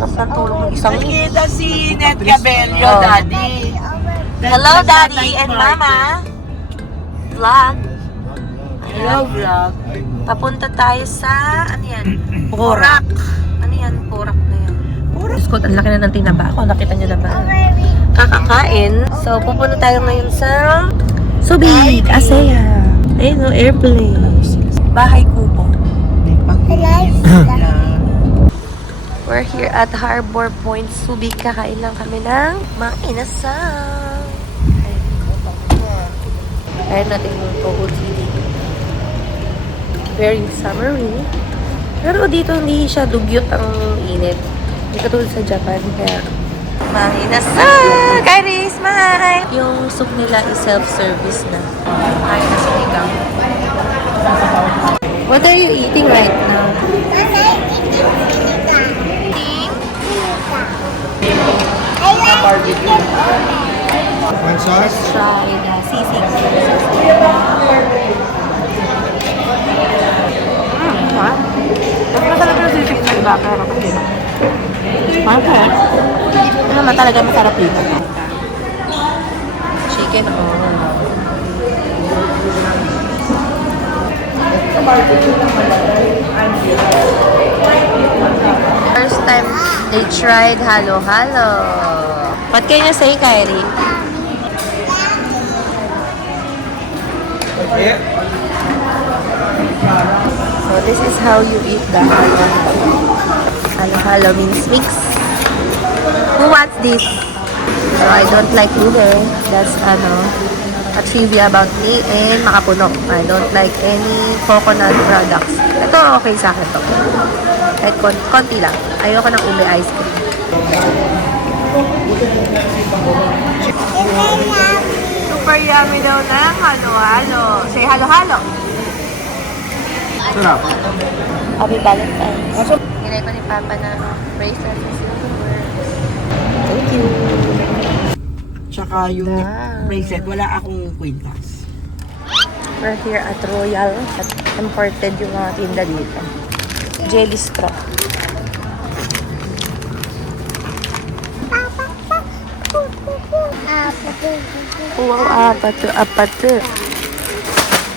Sarap ng tulog ng isang Nakita si Net Cabello, Oh. Daddy. Hello, Daddy and Mama. Vlog. Hello, vlog. Papunta tayo sa, ano yan? Porak. Ano yan? Porak na yan. Diyos ko, ang laki na ng tinaba ko. Nakita niyo na ba? Kakakain. So, pupunta tayo ngayon sa Subic, Asaya. Ayun, no, airplane. Bahay Kubo. We're here at Harbor Point, Subic. Kakain lang kami ng mga inasal. Kaya natin yung Toho TV. Very summery. Pero dito hindi siya dugyot ang init. Hindi katulad sa Japan. Kaya mga inasal! Kyrie, smile! Yung soup nila is self-service na. Kaya na sinigang. What are you eating right now? One sauce? Let's try the sisig. Mas masarap yung sisig sa iba, pero hindi na. Masarap. Ano naman talaga masarap dito? Chicken First time they tried halo-halo. What can you say, Kyrie? So this is how you eat the halo-halo. Halo-halo means mix. Who wants this? So I don't like either. That's a trivia about me and makapuno. I don't like any coconut products. Ito okay sa akin to. Kahit konti lang. Ayoko ng ube ice cream. Super yummy daw ng halo-halo. Say halo-halo. Sarap. Happy Valentine's. Ginay ko ni Papa na bracelet sa silver. Thank you. Tsaka yung bracelet, wala akong kwintas. We're here at Royal. At imported yung mga tinda dito. Jelly straw. Wow, apate.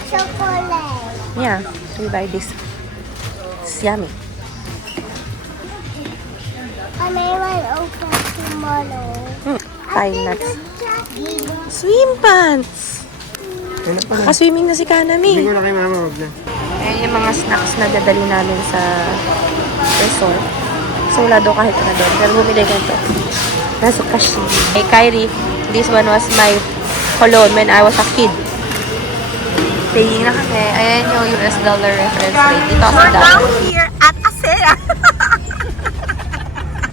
Chocolate. Yeah, we buy this. It's yummy. And I will open tomorrow. Pine nuts. Swim pants! Ano pa na? Naka-swimming na si Hindi Kanami. ko na kay mama, wag na. Ayan yung mga snacks na dadali namin sa resort. So wala daw kahit na doon. Pero bumili ko ito. Nasa kashi. Hey Kyrie, this one was my cologne when I was a kid. Paying na kami. Ayan yung US dollar reference rate. Ito sa dollar. We're now here at Asea.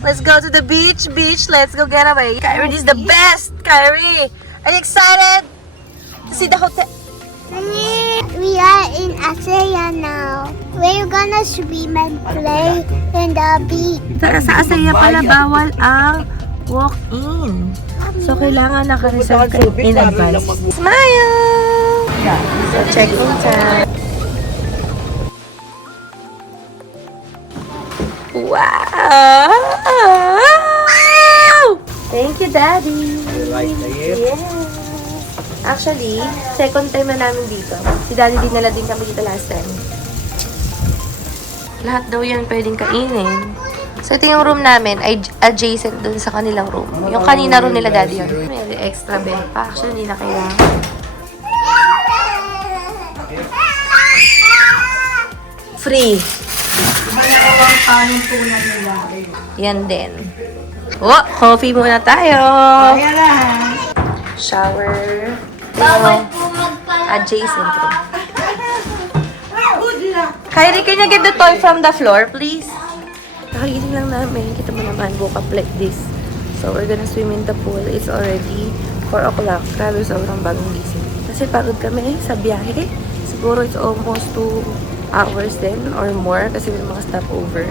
Let's go to the beach. Let's go get away. Kyrie, this is the best. Kyrie, are you excited to see the hotel? We are in Asaya now. We're gonna swim and play in the beach. Sa Asaya pala bawal ang walk-in. So, kailangan naka-reserve ka in advance. Smile! So, check-in time. Wow! Thank you, Daddy! Yes! Actually, second time na namin dito. Si Daddy dinala din kami dito last time. Lahat daw yan pwedeng kainin. So, ito yung room namin ay adjacent dun sa kanilang room. Yung kanina room nila, Daddy, yun. May extra bed pa. Actually, hindi na kailangan. Free. Yan din. Oh, coffee muna tayo. Kaya na. Shower. Yung adjacent room. Kyrie, can you get the toy from the floor, please? Nakagising lang namin. Kita mo naman, woke up like this. So, we're gonna swim in the pool. It's already 4 o'clock. Grabe, sobrang bagong gising. Kasi pagod kami sa biyahe. Siguro it's almost 2 hours din or more kasi may mga stopover.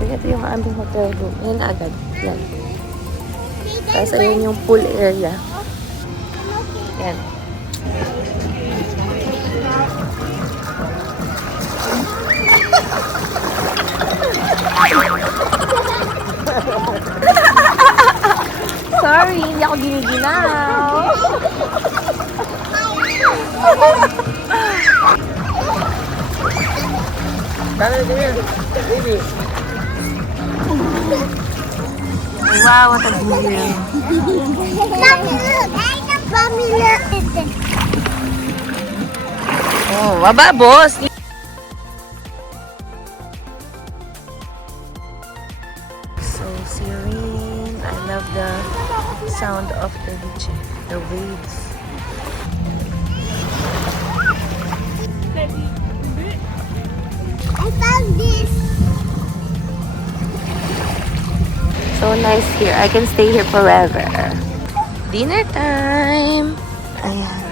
Kaya ito yung aming hotel room. Yan na agad. Yan. Tapos ayun yung pool area. Yan. ako giniginaw. Wow, what a view. Oh, baba, boss. So serene. I love the sound of the beach, the waves. I found this. So nice here. I can stay here forever. Dinner time. Ayan.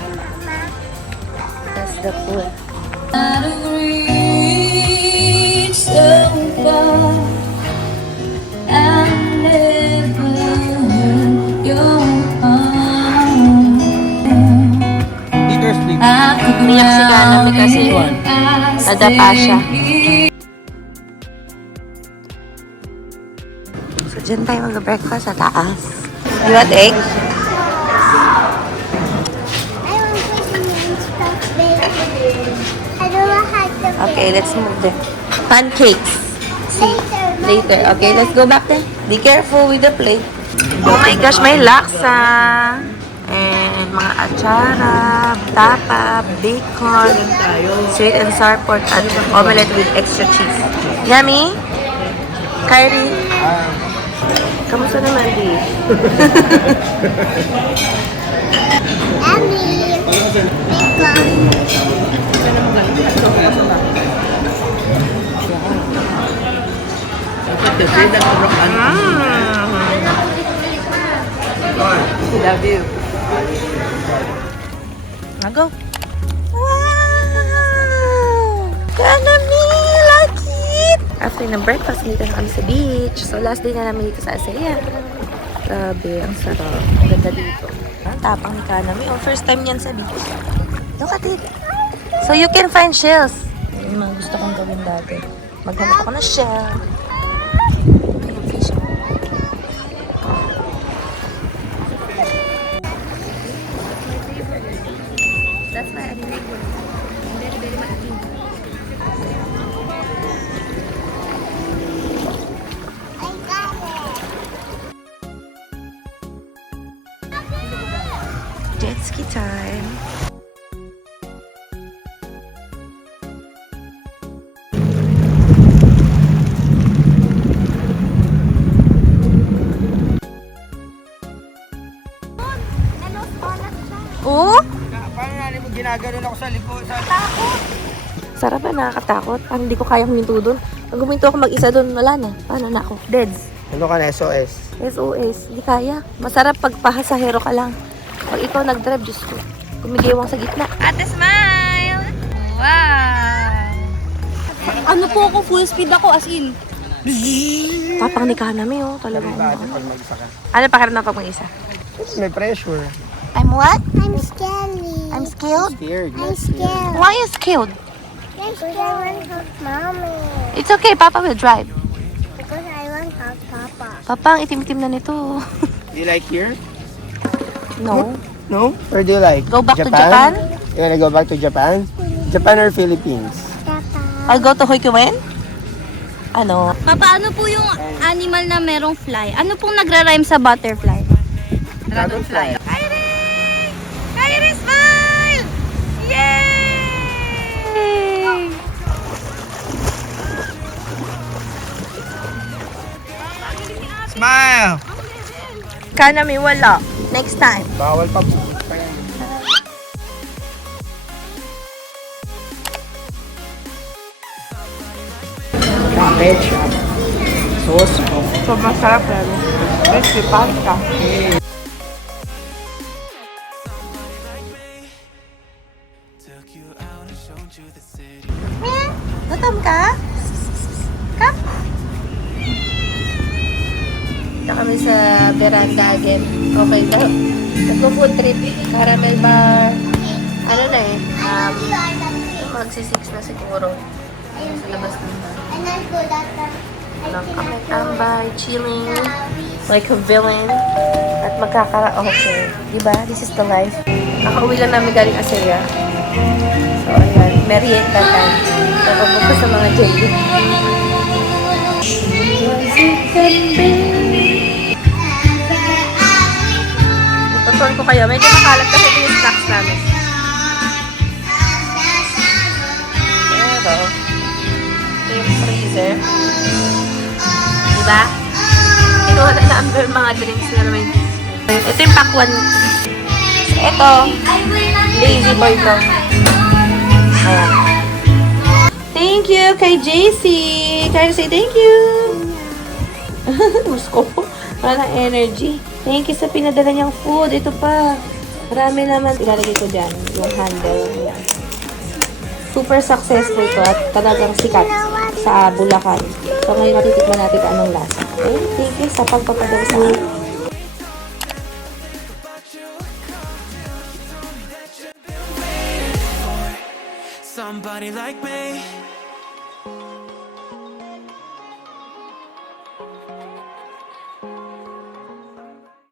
That's the pool. Leaders, please. Umiyak si Kanami kasi nadapa siya. So, dyan tayo mag-breakfast sa taas. You want egg? I want vitamins, but baby. I don't know how to Okay, let's move there. Pancakes. See, later. Okay, let's go back there. Be careful with the plate. Oh my gosh, may laksa. And mga atsara, tapa, bacon, sweet and sour pork, at omelette with extra cheese. Yummy? Kyrie? Kamusta naman, Di? Emmy. Love you. Go. Wow! Kanami! Like it! After ng breakfast, dito na kami sa beach. So, last day na namin dito sa Asaya. Grabe, ang sarap. Ang ganda dito. Ang tapang ni Kanami. Oh, first time yan sa beach. Look at it. So, you can find shells. Yung mga gusto kong gawin dati. Maghanap ako ng shell. Yung fish. That's why I like it. Very, very much. I got it. Jet ski time. Oh? Paano natin mo ginaganon ako sa likod? Sarap na, nakakatakot. Parang hindi ko kaya huminto doon. Pag huminto ako mag-isa doon, wala na. Paano na ako? Deads. Ano ka na, SOS? SOS. Hindi kaya. Masarap pag pasahero ka lang. Pag ikaw nag-drive, Diyos ko. Kumigiwang sa gitna. Ate Smile! Wow! Ano po ako, full speed ako as in. Tapang ni Kanami, oh. Talagang. Pag mag-isa ka. Ano pakiramdam pag mag-isa? May pressure. I'm what? I'm scared. I'm scared? Scared. I'm scared. Why are you scared? Because I want to hug mommy. It's okay, Papa will drive. Because I want to hug papa. Papa, ang itim-itim na nito. Do you like here? No. No? Or do you like Go back to Japan? You wanna go back to Japan? Japan or Philippines? Papa. I'll go to Hokkien? Ano? Papa, ano po yung animal na merong fly? Ano pong nagra-rhyme sa butterfly? Dragonfly. Kyrie, smile! Yay! Smile! Kanami, wala. Next time. Bawal pa po. Ketchup. Sauce po. Sobrang sarap yan. Crispy pasta. Gutom ka? Come. Ito kami sa veranda again. Okay daw. Nagpo-food trip. Caramel bar. Ano na eh. Magsi-6 na siguro. Sa labas ng bar. And I go that Lang kami tambay, chilling. like a villain at magkakaraoke. Diba? This is the life. Kakauwi lang namin galing Asaya. So, ayan. Merienda time. So, papunta sa mga jelly. Tutuan ko kayo. Medyo makalat kasi ito yung snacks namin. Pero, ito yung freezer. Diba? Kinuha na number mga drinks na naman. Ito yung pakwan. Ito, lazy boy to. Ayan. Thank you kay JC. Kaya say thank you. Gusto ko. Wala ng energy. Thank you sa pinadala niyang food. Ito pa. Marami naman. Ilalagay ko dyan. Yung handle. Ayan. Super successful to at talagang sikat sa Bulacan. So ngayon natitikman natin kung anong lasa. Okay? Thank you sa pagpapadala sa akin. Somebody like me